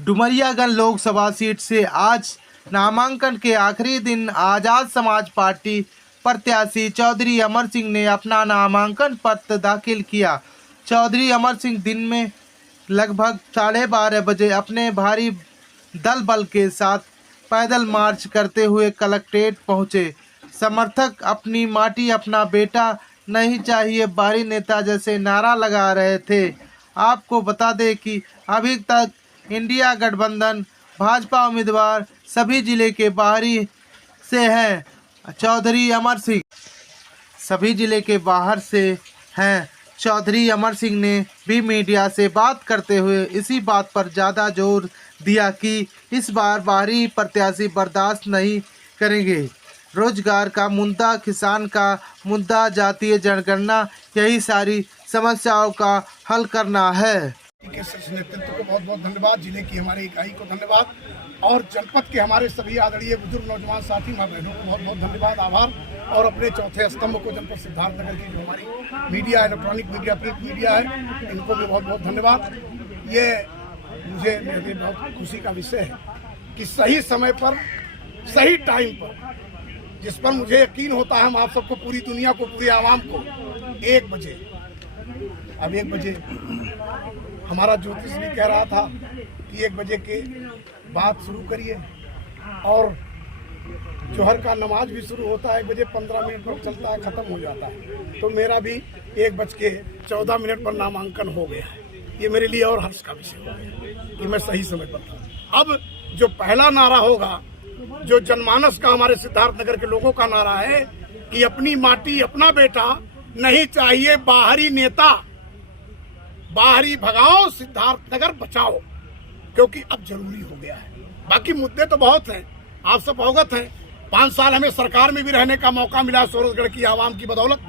Domariyaganj Lok Sabha seat से आज नामांकन के आखिरी दिन आजाद समाज पार्टी प्रत्याशी चौधरी अमर सिंह ने अपना नामांकन पत्र दाखिल किया। चौधरी अमर सिंह दिन में लगभग 12:30 बजे अपने भारी दल बल के साथ पैदल मार्च करते हुए कलेक्ट्रेट पहुंचे। समर्थक अपनी माटी अपना बेटा नहीं चाहिए बाहरी नेता जैसे नारा लगा रहे थे। आपको बता दें कि अभी तक इंडिया गठबंधन भाजपा उम्मीदवार सभी जिले के बाहरी से हैं। चौधरी अमर सिंह सभी जिले के बाहर से हैं। चौधरी अमर सिंह ने भी मीडिया से बात करते हुए इसी बात पर ज़्यादा जोर दिया कि इस बार बाहरी प्रत्याशी बर्दाश्त नहीं करेंगे। रोजगार का मुद्दा, किसान का मुद्दा, जातीय जनगणना, यही सारी समस्याओं का हल करना है। के शीर्ष नेतृत्व को बहुत बहुत धन्यवाद, जिले की हमारी इकाई को धन्यवाद और जनपद के हमारे सभी आदरणीय बुजुर्ग नौजवान साथी माँ बहनों को बहुत बहुत धन्यवाद, आभार। और अपने चौथे स्तंभ को जनपद सिद्धार्थनगर की जो हमारी media, electronic media, print media है, इनको भी बहुत बहुत धन्यवाद। ये मुझे मेरे लिए बहुत खुशी का विषय है कि सही समय पर, सही टाइम पर, जिस पर मुझे यकीन होता है हम आप सबको, पूरी दुनिया को, पूरी आवाम को 1 बजे, अब 1 बजे हमारा ज्योतिष भी कह रहा था कि 1 बजे के बाद शुरू करिए और जोहर का नमाज भी शुरू होता है 1 बजे 15 मिनट पर चलता है, ख़त्म हो जाता है। तो मेरा भी 1:14 पर नामांकन हो गया है। ये मेरे लिए और हर्ष का विषय हो गया कि मैं सही समय पर था। अब जो पहला नारा होगा, जो जनमानस का, हमारे सिद्धार्थनगर के लोगों का नारा है कि अपनी माटी अपना बेटा, नहीं चाहिए बाहरी नेता, बाहरी भगाओ, सिद्धार्थनगर बचाओ, क्योंकि अब जरूरी हो गया है। बाकी मुद्दे तो बहुत हैं, आप सब अवगत हैं। 5 साल हमें सरकार में भी रहने का मौका मिला सूरजगढ़ की आवाम की बदौलत,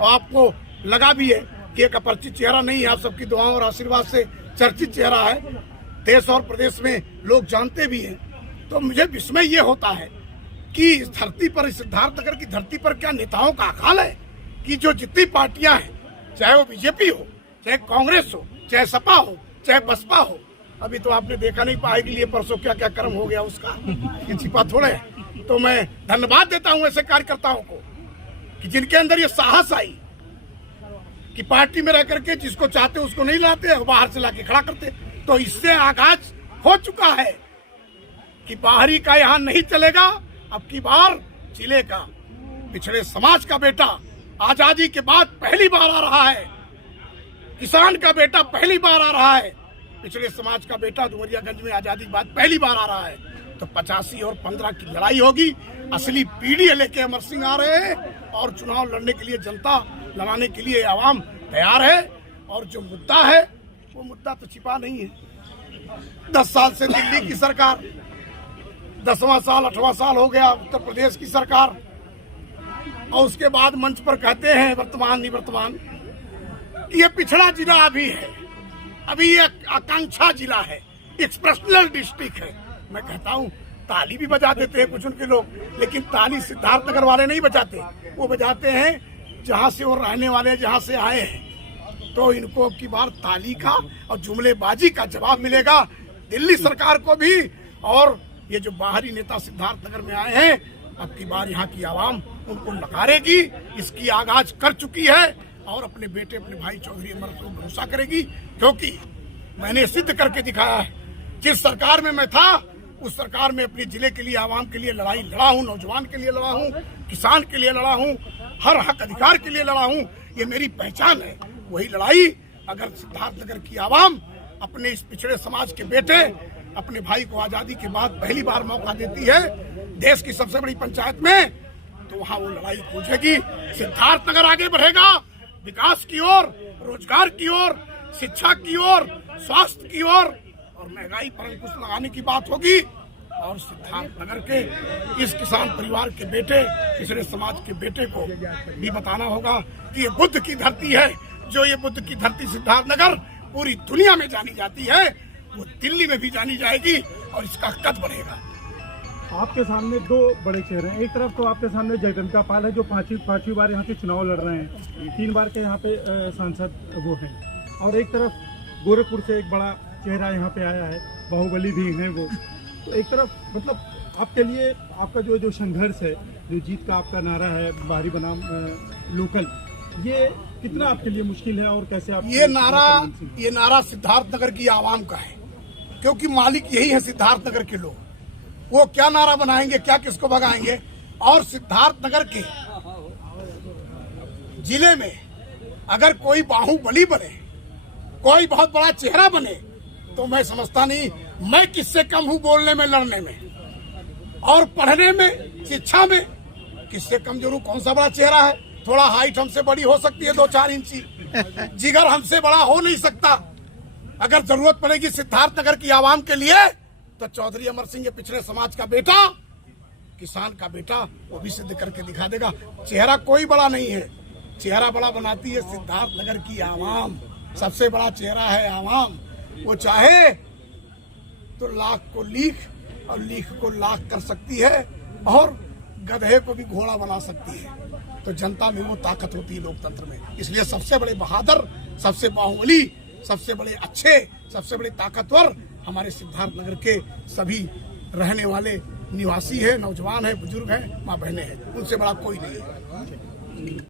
और आपको लगा भी है कि एक अपरिचित चेहरा नहीं है, आप सबकी दुआओं और आशीर्वाद से चर्चित चेहरा है, देश और प्रदेश में लोग जानते भी हैं। तो मुझे विस्मय ये होता है कि इस धरती पर, इस सिद्धार्थनगर की धरती पर क्या नेताओं का अकाल है कि जो जितनी पार्टियां हैं, चाहे वो बीजेपी हो, चाहे कांग्रेस हो, चाहे सपा हो, चाहे बसपा हो, अभी तो आपने देखा नहीं पाएगी लिए परसों क्या क्या कर्म हो गया उसका, ये छिपा थोड़े है। तो मैं धन्यवाद देता हूं ऐसे कार्यकर्ताओं को कि जिनके अंदर ये साहस आई कि पार्टी में रह करके जिसको चाहते उसको नहीं लाते, बाहर से लाके खड़ा करते। तो इससे आगाज हो चुका है कि बाहरी का यहाँ नहीं चलेगा। अब की बार जिले का, पिछड़े समाज का बेटा आजादी के बाद पहली बार आ रहा है, किसान का बेटा पहली बार आ रहा है, पिछड़े समाज का बेटा डुमरियागंज में आजादी के बाद पहली बार आ रहा है। तो 85 और 15 की लड़ाई होगी। असली पीढ़ी लेके अमर सिंह आ रहे हैं और चुनाव लड़ने के लिए, जनता लड़ाने के लिए आवाम तैयार है। और जो मुद्दा है वो मुद्दा तो छिपा नहीं है। 10 साल से दिल्ली की सरकार, 10वां साल 8वां साल हो गया उत्तर प्रदेश की सरकार, और उसके बाद मंच पर कहते हैं वर्तमान निवर्तमान, ये पिछड़ा जिला अभी है, अभी ये आकांक्षा जिला है, एक्सप्रेशनल डिस्ट्रिक्ट है। मैं कहता हूँ ताली भी बजा देते हैं कुछ उनके लोग, लेकिन ताली सिद्धार्थनगर वाले नहीं बजाते, वो बजाते हैं जहाँ से वो रहने वाले, जहाँ से आए हैं। तो इनको अब की बार ताली का और जुमलेबाजी का जवाब मिलेगा दिल्ली सरकार को भी। और ये जो बाहरी नेता सिद्धार्थनगर में आए हैं, अब की बार यहाँ की आवाम उनको नकारेगी, इसकी आगाज कर चुकी है और अपने बेटे, अपने भाई चौधरी अमर को भरोसा करेगी। क्योंकि मैंने सिद्ध करके दिखाया है, जिस सरकार में मैं था उस सरकार में अपने जिले के लिए, आवाम के लिए लड़ाई लड़ा हूँ, नौजवान के लिए लड़ा हूँ, किसान के लिए लड़ा हूँ, हर हक अधिकार के लिए लड़ा हूँ। ये मेरी पहचान है। वही लड़ाई अगर सिद्धार्थनगर की आवाम अपने इस पिछड़े समाज के बेटे, अपने भाई को आजादी के बाद पहली बार मौका देती है देश की सबसे बड़ी पंचायत में, तो वहाँ वो लड़ाई पूछेगी। सिद्धार्थनगर आगे बढ़ेगा विकास की ओर, रोजगार की ओर, शिक्षा की ओर, स्वास्थ्य की ओर, और महंगाई पर अंकुश लगाने की बात होगी। और सिद्धार्थनगर के इस किसान परिवार के बेटे, पिछड़े समाज के बेटे को भी बताना होगा कि ये बुद्ध की धरती है। जो ये बुद्ध की धरती सिद्धार्थनगर पूरी दुनिया में जानी जाती है, वो दिल्ली में भी जानी जाएगी और इसका कद बढ़ेगा। आपके सामने 2 बड़े चेहरे हैं। एक तरफ तो आपके सामने जयगंगा पाल है जो पांचवी बार यहाँ के चुनाव लड़ रहे हैं, 3 बार के यहाँ पे सांसद वो हैं, और एक तरफ गोरखपुर से एक बड़ा चेहरा यहाँ पे आया है, बाहुबली भी हैं वो। तो एक तरफ मतलब आपके लिए आपका जो संघर्ष है, जो जीत का आपका नारा है बाहरी बनाम लोकल, ये कितना आपके लिए मुश्किल है और कैसे आप ये नारा सिद्धार्थनगर की आवाम का है, क्योंकि मालिक यही है सिद्धार्थनगर के लोग। वो क्या नारा बनाएंगे, क्या किसको भगाएंगे। और सिद्धार्थनगर के जिले में अगर कोई बाहुबली बने, कोई बहुत बड़ा चेहरा बने, तो मैं समझता नहीं मैं किससे कम हूं बोलने में, लड़ने में और पढ़ने में, शिक्षा में किससे कम जरूर। कौन सा बड़ा चेहरा है, थोड़ा हाइट हमसे बड़ी हो सकती है 2-4 इंची, जिगर हमसे बड़ा हो नहीं सकता। अगर जरूरत पड़ेगी सिद्धार्थनगर की आवाम के लिए तो चौधरी अमर सिंह, ये पिछड़े समाज का बेटा, किसान का बेटा, वो भी सिद्ध करके दिखा देगा। चेहरा कोई बड़ा नहीं है, चेहरा बड़ा बनाती है सिद्धार्थनगर की आवाम। सबसे बड़ा चेहरा है आवाम। वो चाहे तो लाख को लीख और लीख को लाख कर सकती है और गधे को भी घोड़ा बना सकती है। तो जनता में वो ताकत होती है लोकतंत्र में। इसलिए सबसे बड़े बहादुर, सबसे बाहुबली, सबसे बड़े अच्छे, सबसे बड़े ताकतवर हमारे सिद्धार्थनगर के सभी रहने वाले निवासी है, नौजवान है, बुजुर्ग है, माँ बहनें हैं। उनसे बड़ा कोई नहीं है।